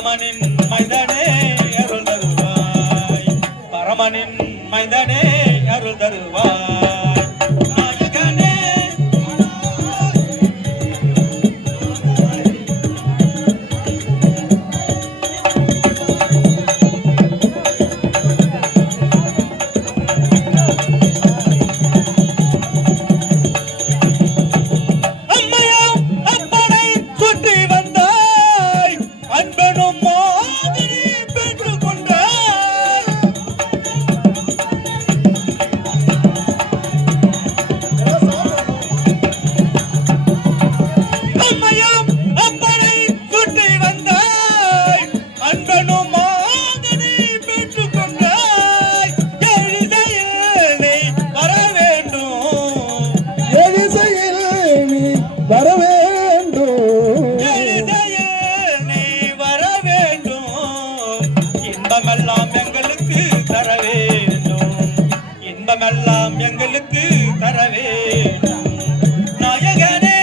பரமனின் மைந்தனே அருள் தருவாய், பரமனின் மைந்தனே அருள் தருவாய். இன்பமெல்லாம் எங்களுக்கு தர வேண்டும், இன்பமெல்லாம் எங்களுக்கு தர வேண்டும். நாயகனே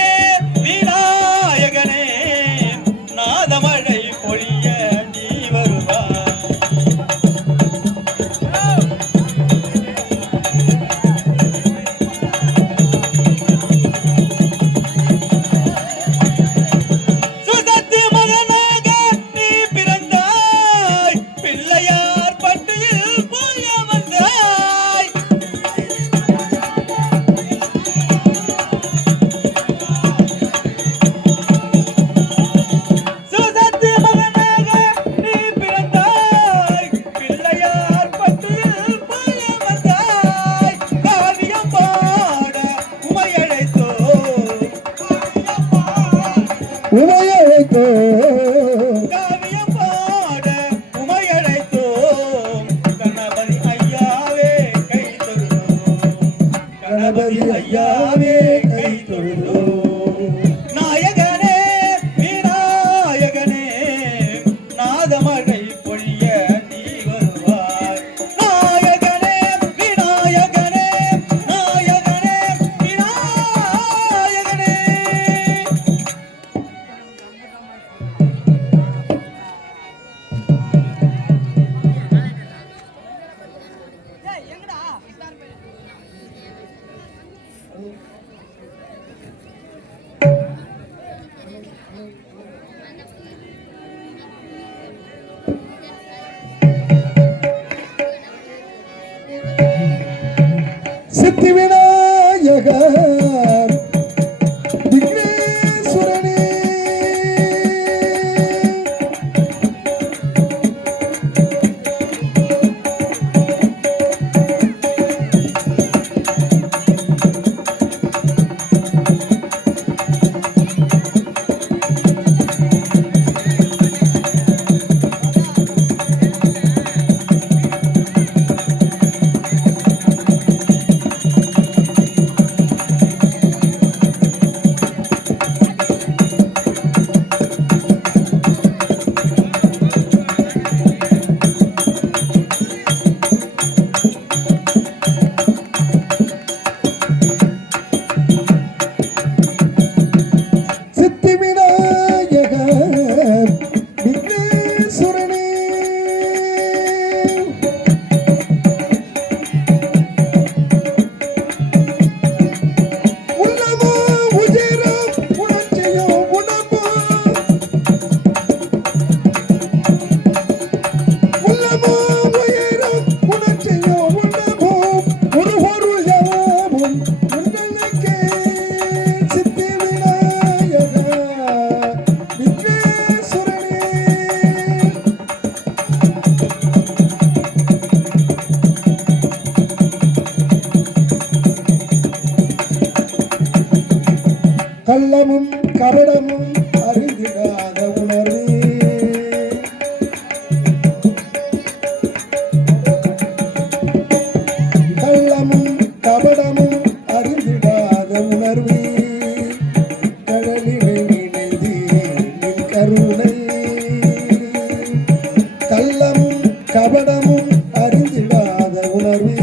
விநாயகனே நாதமழை பொழிய நீ வருவாய். சுதத்தி மகனாக நீ பிறந்தாய், பிள்ளையார் பட்டியில் போய வந்தாய். சுதத்தி மகனாக நீ பிறந்தாய், பிள்ளையார் பட்டியில் போய வந்தாய். காவியம் பாட உமையழைத்தோம், காவியம் பாட உமையழைத்தோம். கணபதி ஐயாவே கை தொழுதோம், கணபதி ஐயாவே கை தொழுதோம். நாயகனே விநாயகனே நாதமழை பொழிய நீ வருவாய். நாயகனே விநாயகனே நாயகனே விநாயகனே. சித்தி விநாயகர் விக்னேஸ்வரனே, சித்தி விநாயகர் விக்னேஸ்வரனே, உள்ளமோ உஜரம் உணர்ச்சியோ உணர்வோ, உள்ளமோ உயரம் உணர்ச்சியோ உணர்வோ, ஒரு பொருள் யாவும் உங்களுக்கே. சித்தி விநாயகர் விக்னேஸ்வரனே, கள்ளமும் கபடமும் அறிந்திடாத உணர்வே, கள்ளமும் கபடமும் அறிந்திடாத உணர்வே, கடலினை நினைந்து நின் கருணை. கள்ளமும் கபடமும் அறிந்திடாத உணர்வே,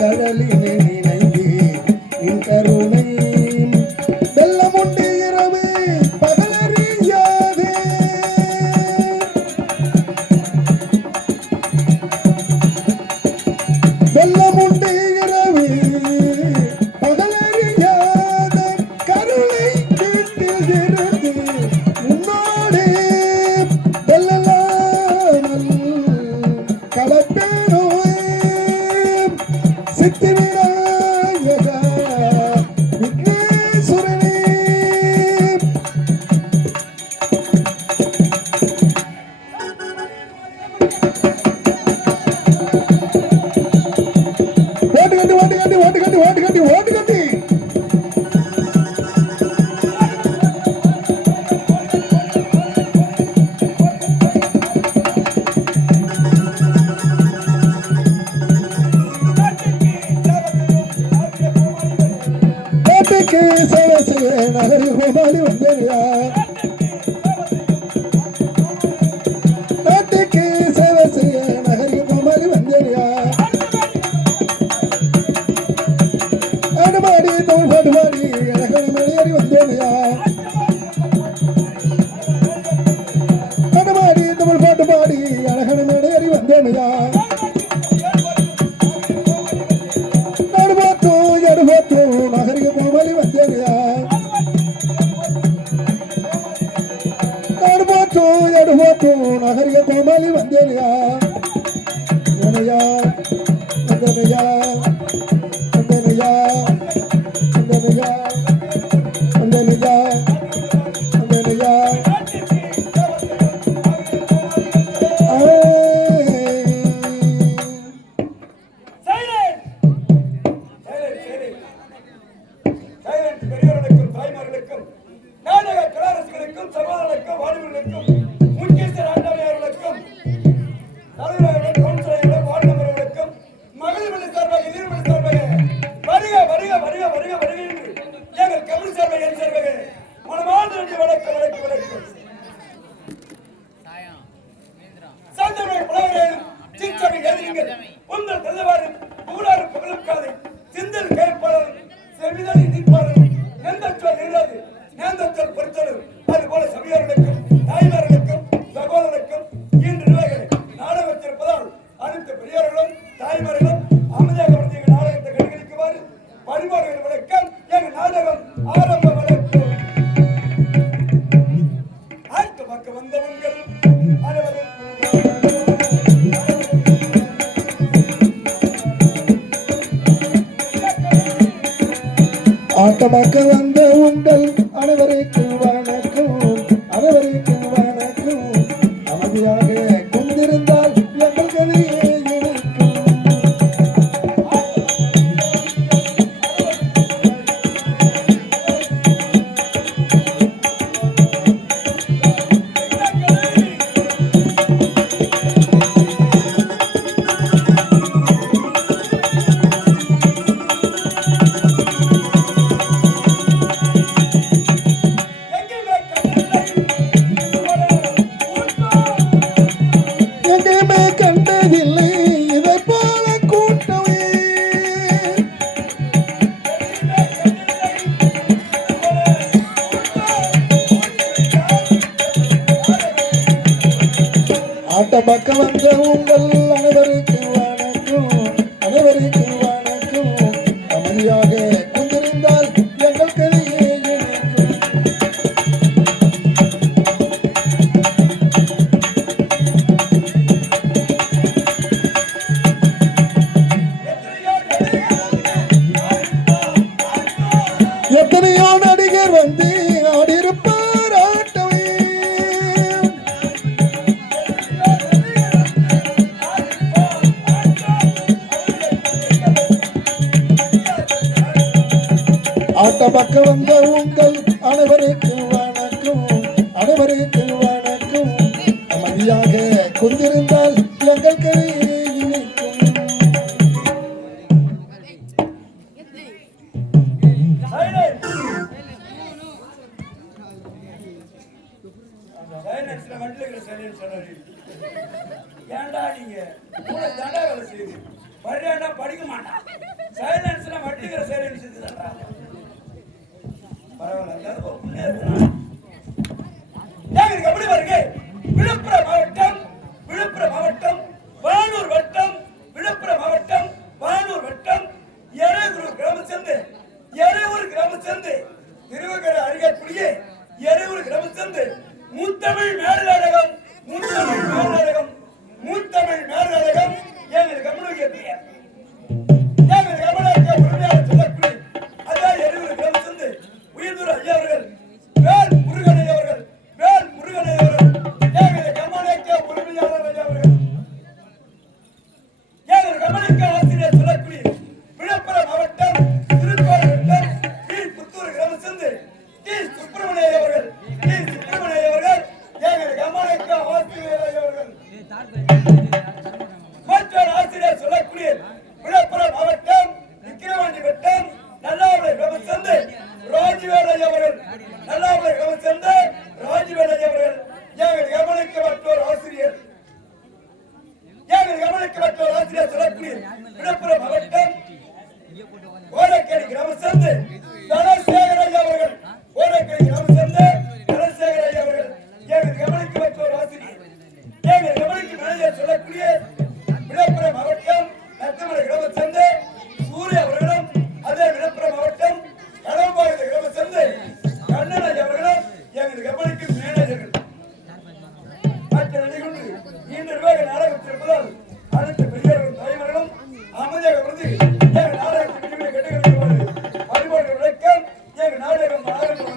கடலினை நினைந்து நின் கருணை. வெள்ளமுண்டு இரவு பகலறியாதே, கோமாளி வந்தேனையா நாட்டுக்கு சேவை செய்ய நகருக்கு கோமாளி வந்தேனையா ஆடுமாடி தமிழ் பாட்டு பாடி அழகான மலையேறி வந்தேனையா ஆடுமாடி தமிழ் பாட்டு பாடி அழகான மலையேறி வந்தேனையா நகருக்கு கோமாளி வந்தேனையா எடுபோட்டு நகருக்கு கோமாளி வந்தேனையா வந்தனையா வந்தனையா வந்தனையா வந்தனையா வந்தனையா வந்தனையா பெரியவர்களுக்கும் தாய்மார்களுக்கும் நாடக கலாரசிகளுக்கும் சகோதரர்களுக்கும் வாலிபர்களுக்கும் முக்கியஸ்தர் ஆண்டாமையாளர்களுக்கும் தலைவர்களுக்கும் கவுன்சிலர்களுக்கும் வார்டு மெம்பர்களுக்கும் மகளிர் மணி சார்பாக நீர்மணி சார்பாக வருக வருக வருக வருக வருக என்று எங்கள் கமிழ் சார்பாக என் சார்பாக மனமார்ந்த நன்றி வணக்கம் வணக்கம் வணக்கம் சாந்தமிழ் பலவரையும் சிச்சமை எழுதிங்கள் உங்கள் தலைவாரும் புகழாரும் புகழும் காலை சிந்தல் கேட்பாளரும் செவிதலை நிற்பாளரும் நெந்தச்சொல் இல்லாது நேந்தச்சொல் பொறுத்தலும் அதுபோல சபையார்களுக்கும் தாய்மார்களுக்கும் சகோதரர்களுக்கும் இன்று நிலைகளை நாடக வச்சிருப்பதால் அனைத்து பெரியார்களும் தாய்மார்களும் அமைதியாக வந்து எங்கள் நாடகத்தை கண்காணிக்குமாறு பரிமாறுகள் வணக்கம். எங்கள் நாடகம் ஆரம்ப வணக்கம். ஆட்டு பக்கம் வந்தவங்கள் அனைவரும் ஆட்டமாக்க வந்த உங்கள் அனைவருக்கு வணக்கம் அனைவருக்கு வணக்கம் அமைதியாக கொண்டிருந்தால் எங்கள் கதையே இணைக்கும் எங்கேயுமே கண்டதில்லை இதை போல கூட்டமே ஆட்ட பக்கம் வந்த உங்கள் அனைவருக்கு வணக்கம் அனைவருக்கு வணக்கம் அமைதியாக கொண்டிருந்தால் எங்கள் கதையே இணைக்கும் எத்தனையோ நடிகர் வந்து ஆடியிருப்பார் ஆட்டமே ஆட்ட பக்கம் வந்த உங்கள் அனைவருக்கு வணக்கம் அனைவருக்கு வணக்கம் அமைதியாக கொண்டிருந்தால் எங்கள் கதையே இணைக்கும் ஏன்டா நீங்க தண்டா வேலை செய்யுது படியாண்டா படிக்க மாட்டான் சைலன்ஸ்ல வட்டிக்கிற சைலன்ஸ் இருக்குதாடா பரவாயில்ல எப்படி வருங்க விழுப்புரம் மாவட்டம் வானூர் வட்டம் விழுப்புரம் மாவட்டம் வானூர் வட்டம் எரேவூர் கிராம சேர்ந்து திருவகரை அருகேக்கூடிய எரேவூர் கிராம சேர்ந்து முத்தமிழ் மேல்நாடகம் எங்கள் கமலுடைய பெயர் எங்கள் கமலுக்கு உரிமையாக சொல்லக்கூடிய அதான் எரேவூர் கிராம சேர்ந்து உயிர்துறை ஐயா அவர்கள் வேல் முருகனை அவர்கள் ஆற்ற நடிகொண்டு இந்த நிர்வாக நாடகத்தில் இருப்பதால் அடுத்த பெரியவர்கள் தலைவர்களும் அமைதியாக வந்து எங்கள் நாடகத்தை விடுதலை கட்டுகிறது வழிபாடு விளக்கம் எங்கள் நாடகம் ஆரம்பம்.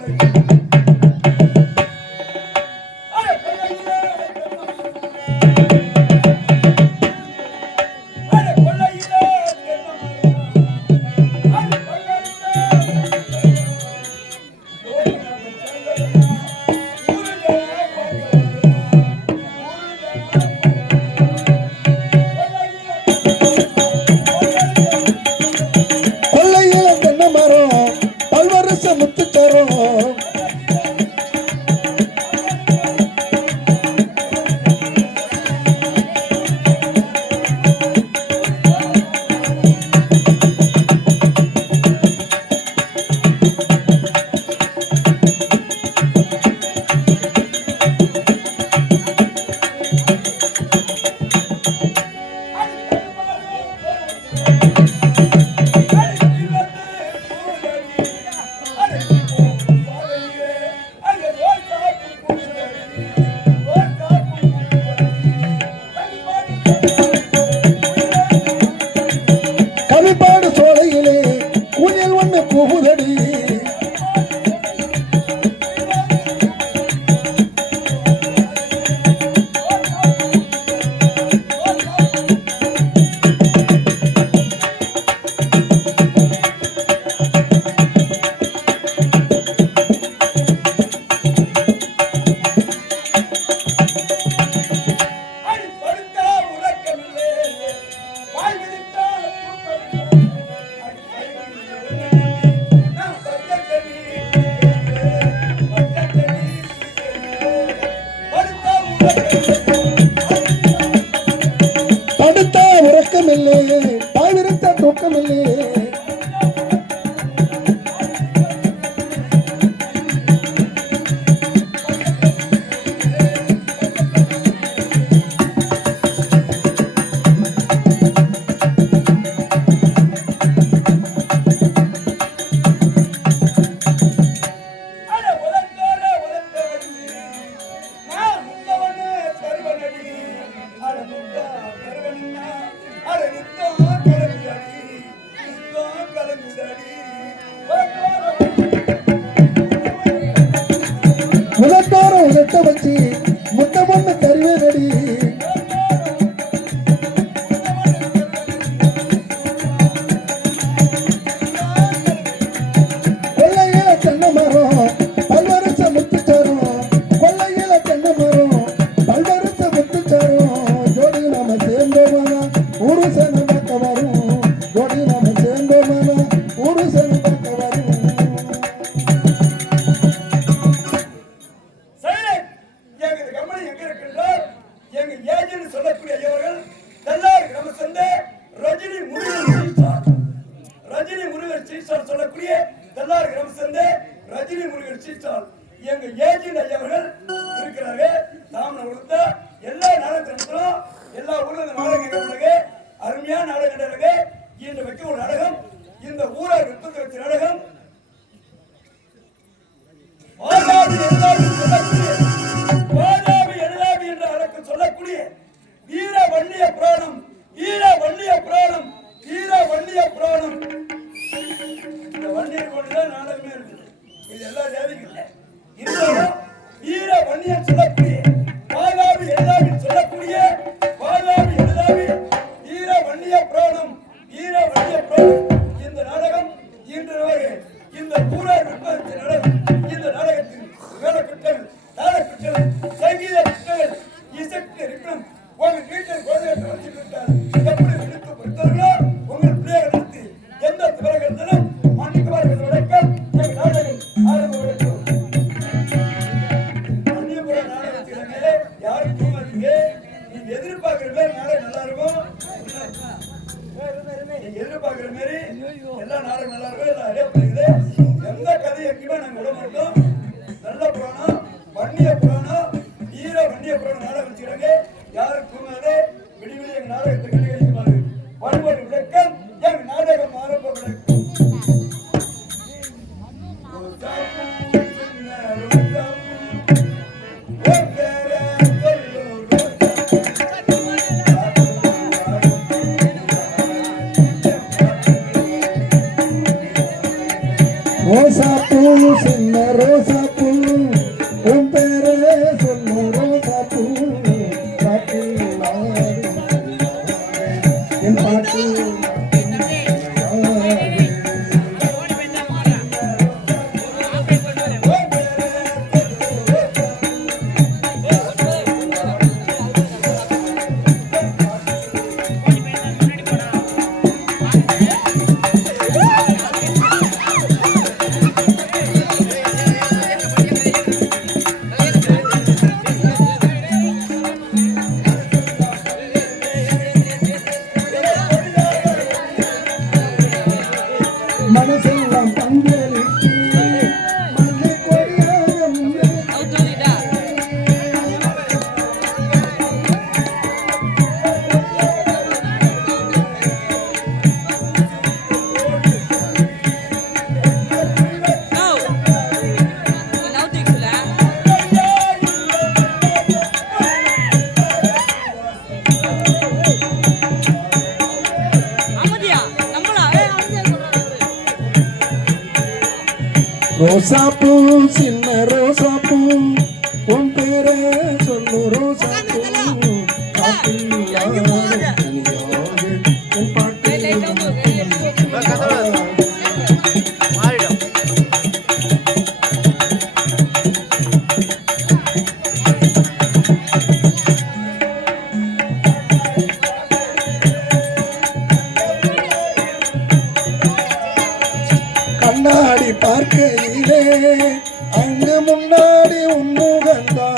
படுத்தா உறக்கமில்லை, பாய்விருத்த தூக்கமில்லை. உலகத்தோறும் உதட்ட வச்சு முட்டை பொண்ணு தருவேனடி. கொள்ளையில தென்னை மரம் பல்வரிச முத்துச்சாரம், கொள்ளையில தென்னை மரம் பல்வரிச முத்துச்சாரம். ஜோடி நாம சேர்ந்தோம்னா ஊரு சேன பார்க்க வரும், ஜோடி நாம சேர்ந்தோம்னா ஊரு சேன பார்க்க வரும். சொல்லக்கூடிய ஐயவர்கள் தெல்லார் கிராம சந்தை ரஜினி முருகன் சீஸ்டால் சொல்லக்கூடிய தெல்லார் கிராம சந்தை ரஜினி முருகன் சீஸ்டால் எங்க ஏஜென்ட் ஐயவர்கள் இருக்கிறார்கள். தாமன கொடுத்த எல்லா நாடகத்திலும் எல்லா ஊர்ல நாடகம் அருமையான நாடகம் இன்று வைக்க ஒரு நாடகம். இந்த ஊரார் விற்பத்தை வச்ச நாடகம் சொல்லக்கூடிய வீரவன்னிய புராணம், வீரவன்னிய புராணம், வீரவன்னிய புராணம். இந்த வன்னியர் கொண்டுதான் நாடகமே இருக்குது. இது எல்லா ஜாதிக்கும் இருந்தாலும் வீரவன்னியன் சொல்லக்கூடிய வாதாபி எழுதாவி சொல்லக்கூடிய வாதாபி எழுதாவி வீரவன்னிய புராணம், வீரவன்னிய புராணம். இந்த நாடகம் இன்று இந்த ஊரார் விற்பனை நாடகம். இந்த நாடகத்தில் வேலைக்குற்றல், தாளக்குற்றல், சங்கீத குற்றல், இசைக்கு இருக்கணும். உங்க வீட்டில் குழந்தைகளை வச்சுட்டு இருக்காரு. எப்படி விடுத்து பொறுத்தவர்களோ உங்கள் பிள்ளைகளை நிறுத்தி எந்த பிறகு இருந்தாலும் மன்னிக்குமாறு வணக்கம். எங்கள் நாடகம் ஆரம்ப வணக்கம். மன்னியபுர நாடகத்திலே யாரும் தூங்காதீங்க. நீங்க எதிர்பார்க்கிற மாதிரி நாடகம் நல்லா இருக்கும். நீங்க எதிர்பார்க்கிற மாதிரி எல்லா நாடகம் நல்லா இருக்கும். எல்லாம் நிறைய பண்ணுது. எந்த கதை எங்கேயுமே நாங்க விட மாட்டோம். நல்ல புராணம், வன்னிய புராணம், வீர வன்னிய புராணம் நாடகம் வச்சுக்கிறாங்க. யாரும் தூங்காது. விடிவிடி எங்க நாடகத்தை கண்டுகளிக்குமாறு வழிபாடு விளக்கம். எங்க நாடகம் ஆரம்ப விளக்கம். ரோசாப்பூ சின்ன ரோசாப்பூ உன் பேரை சொல்லு ரோசாப்பூ உன் பாட்டு கண்ணாடி பார்க்கையிலே அங்கு முன்னாடி உன்முகந்தா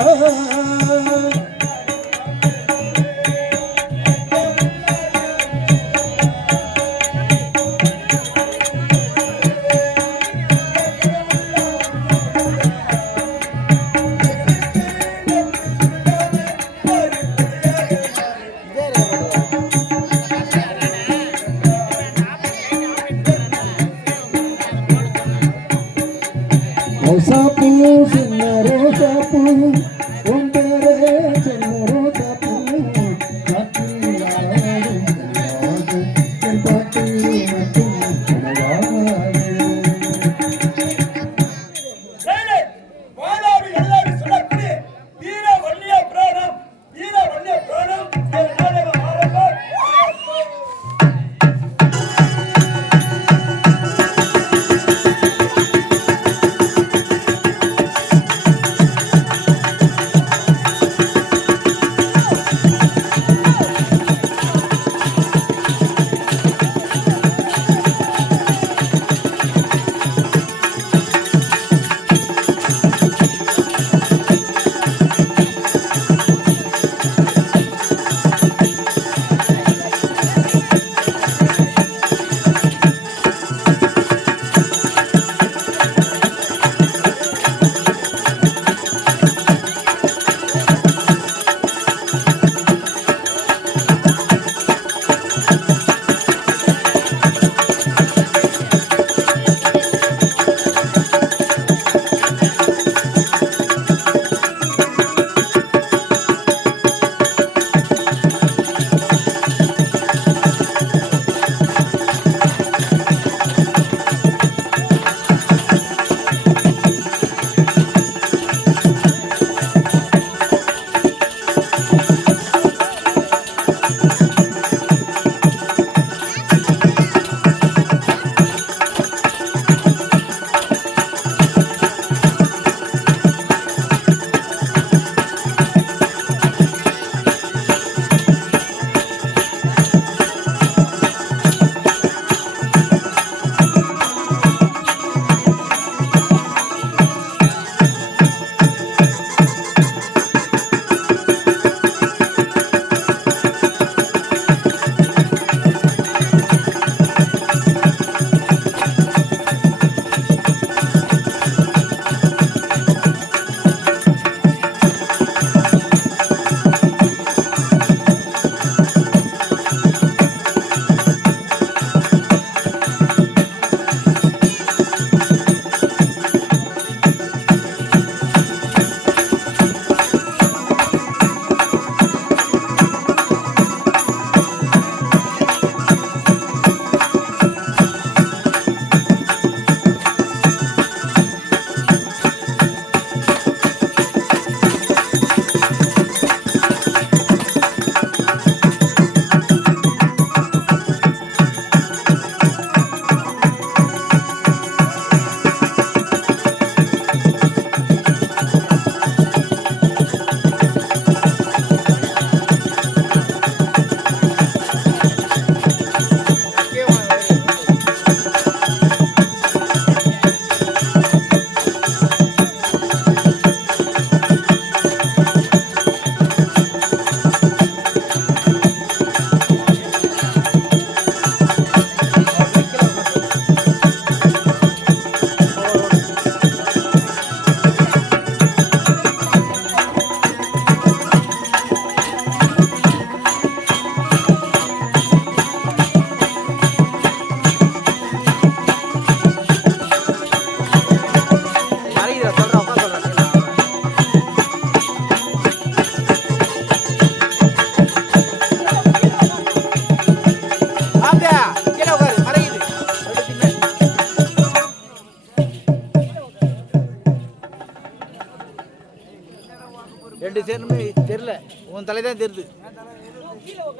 தெரியல, உன் தலை தான் தெரியுது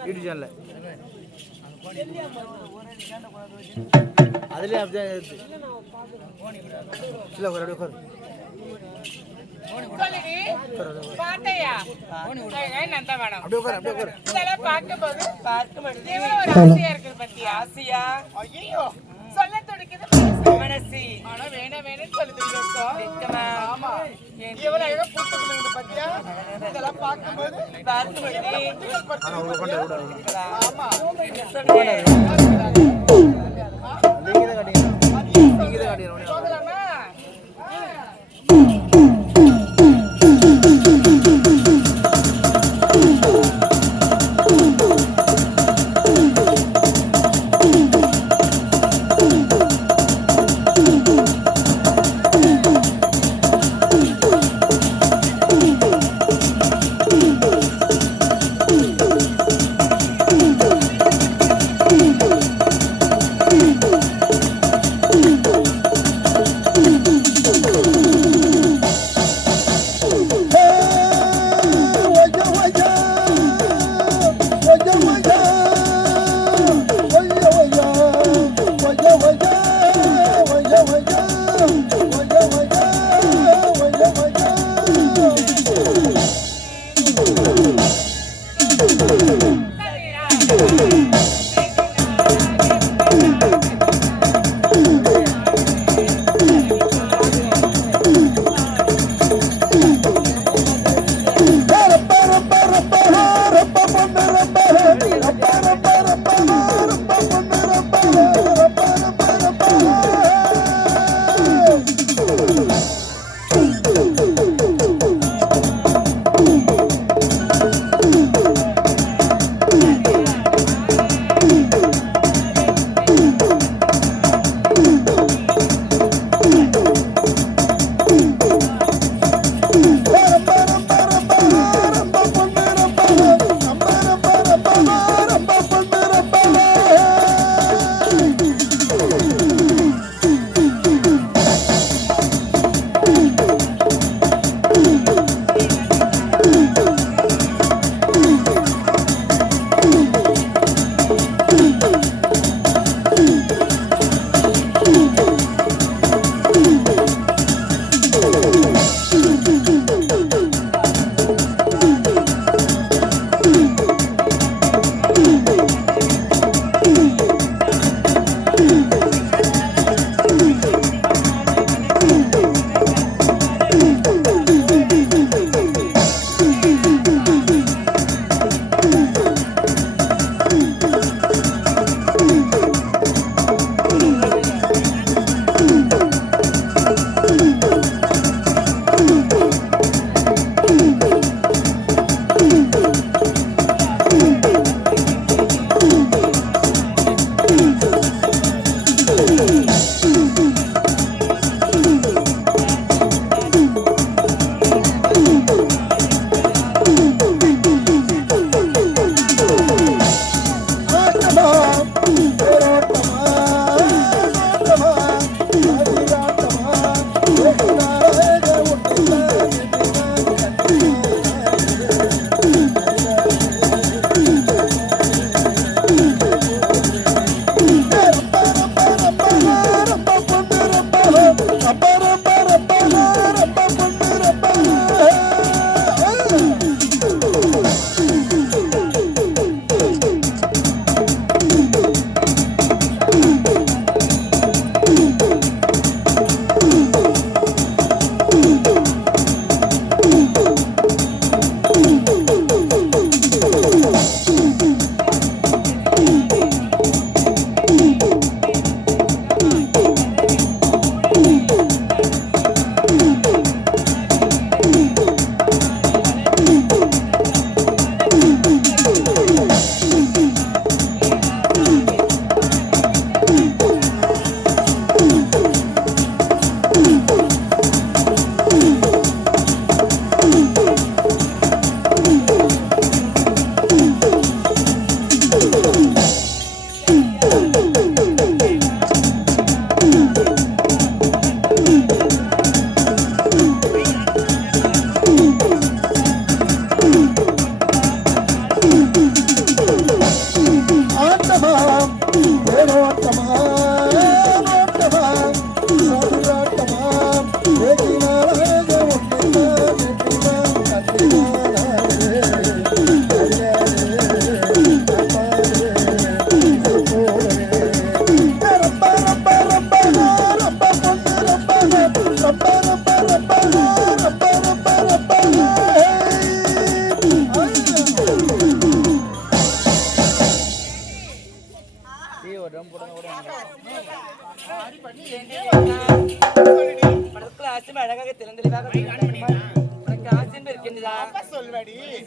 யூடியூப் சேனல்ல. அதுலேயே அப்படிதான் இருக்கு. இல்லை ஒரு அப்படியே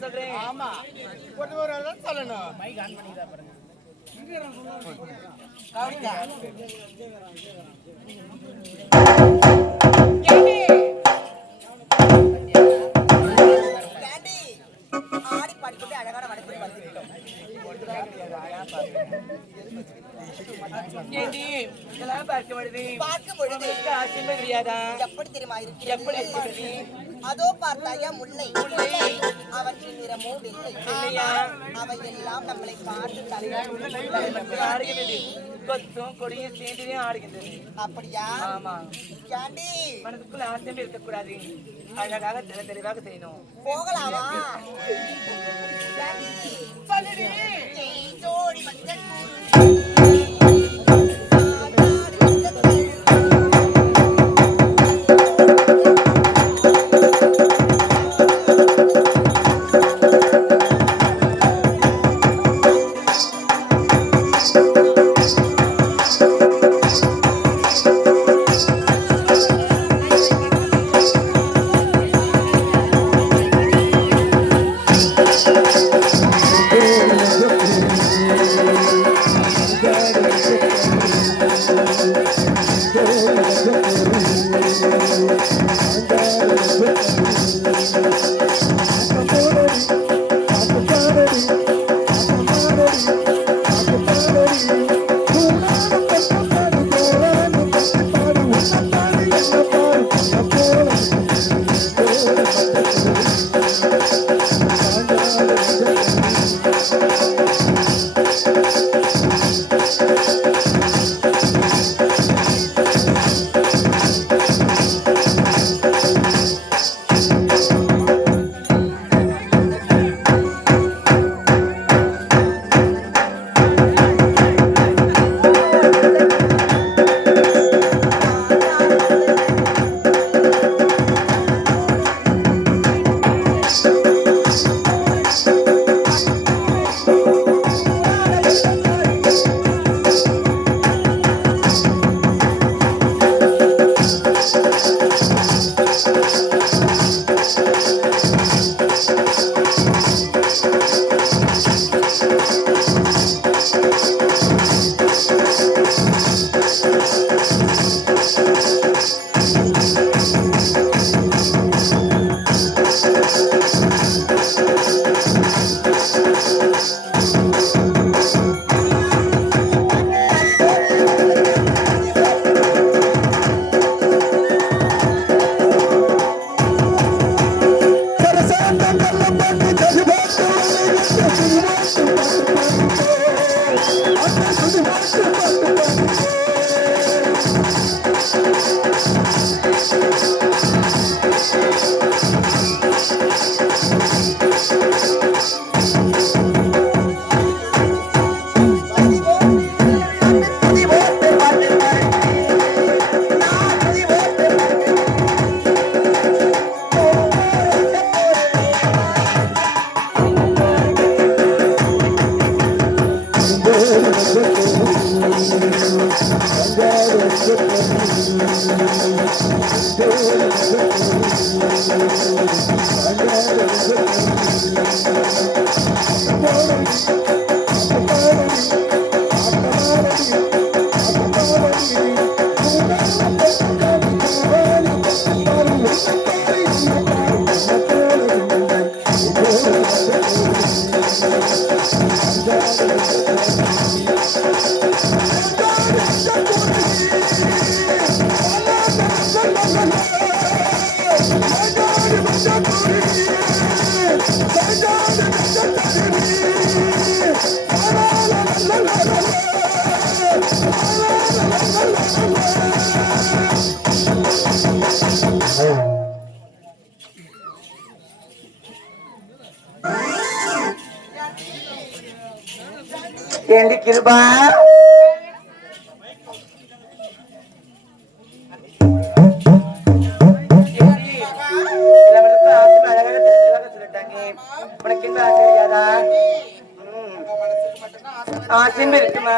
சொல்றேன். ஆமா ஒரு சொல்லணும். மைக் ஆன் பண்ணிக்கிறா பாருங்க. ஆடி பாடிக்கொண்டு அழகான வடக்கு வந்துவிட்டோம். இதெல்லாம் பார்க்க பொழுது ஆச்சரியமே கிடையாதா? எப்படி தெரியுமா இருக்கு? எப்படி இருக்கிறது? அதோ பார்த்தாயா முல்லை அவற்றின் நிறமோ வெள்ளையா அவை எல்லாம் நம்மளை பார்த்து ஆடுகிறது. கொத்தும் கொடியும் சேர்ந்துதான் ஆடுகின்றது. அப்படியா? ஆமா. கேண்டி மனதுக்குள்ள ஆச்சரியமே இருக்கக்கூடாது. அழகாக தெளிவாக செய்யணும். போகலாமா? ஜோடி மஞ்சள் ఏంటి కిరుబా ஆசையும் இருக்குமா?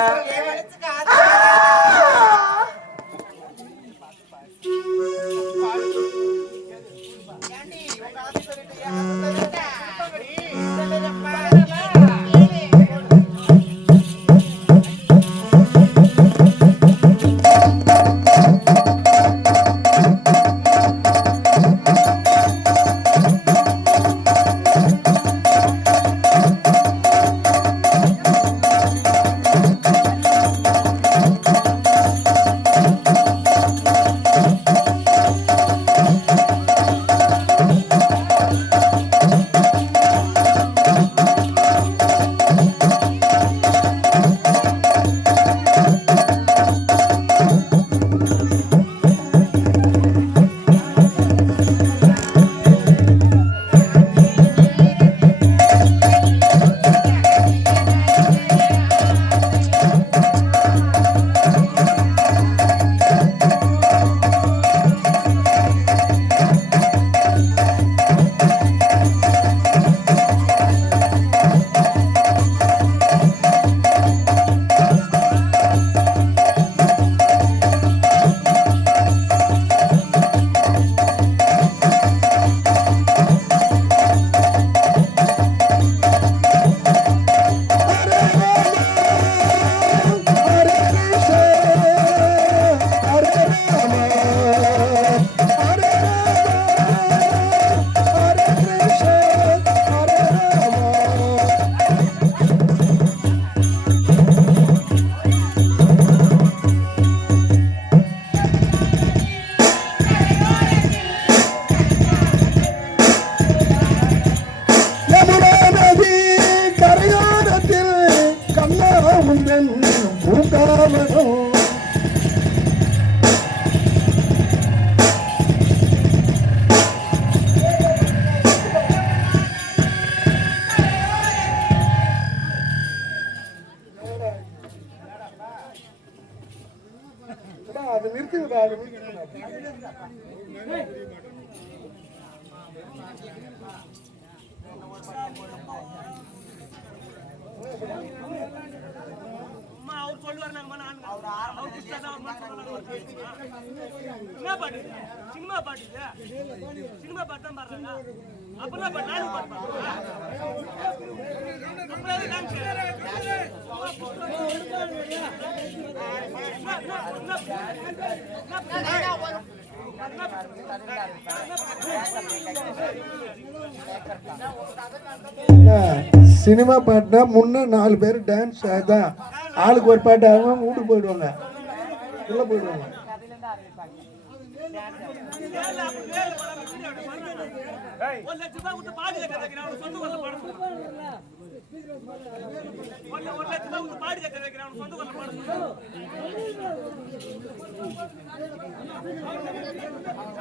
அது நிறுத்துங்கடா, அது நிறுத்துங்கடா. அவர் சொல்லுவார் சினிமா பாட்டு சினிமா பாட்டு சினிமா பாட்டு தான் பாடுறாங்க. அப்பதான் பாட்டு நானும் பாட்டு சினிமா பாட்டுனா முன்ன 4 பேர் டான்ஸ் அதான் ஆளுக்கு ஒரு பாட்டு அவங்க வீட்டுக்கு போயிடுவாங்க, உள்ள போயிடுவாங்க. ஒரு லட்சம் ரூபாய் விட்டு பாடி கட்டுறேன் சொந்த கொள்ள ஒரு லட்சம் ரூபாய் விட்டு பாடி கட்டுறேன் சொந்த கொள்ள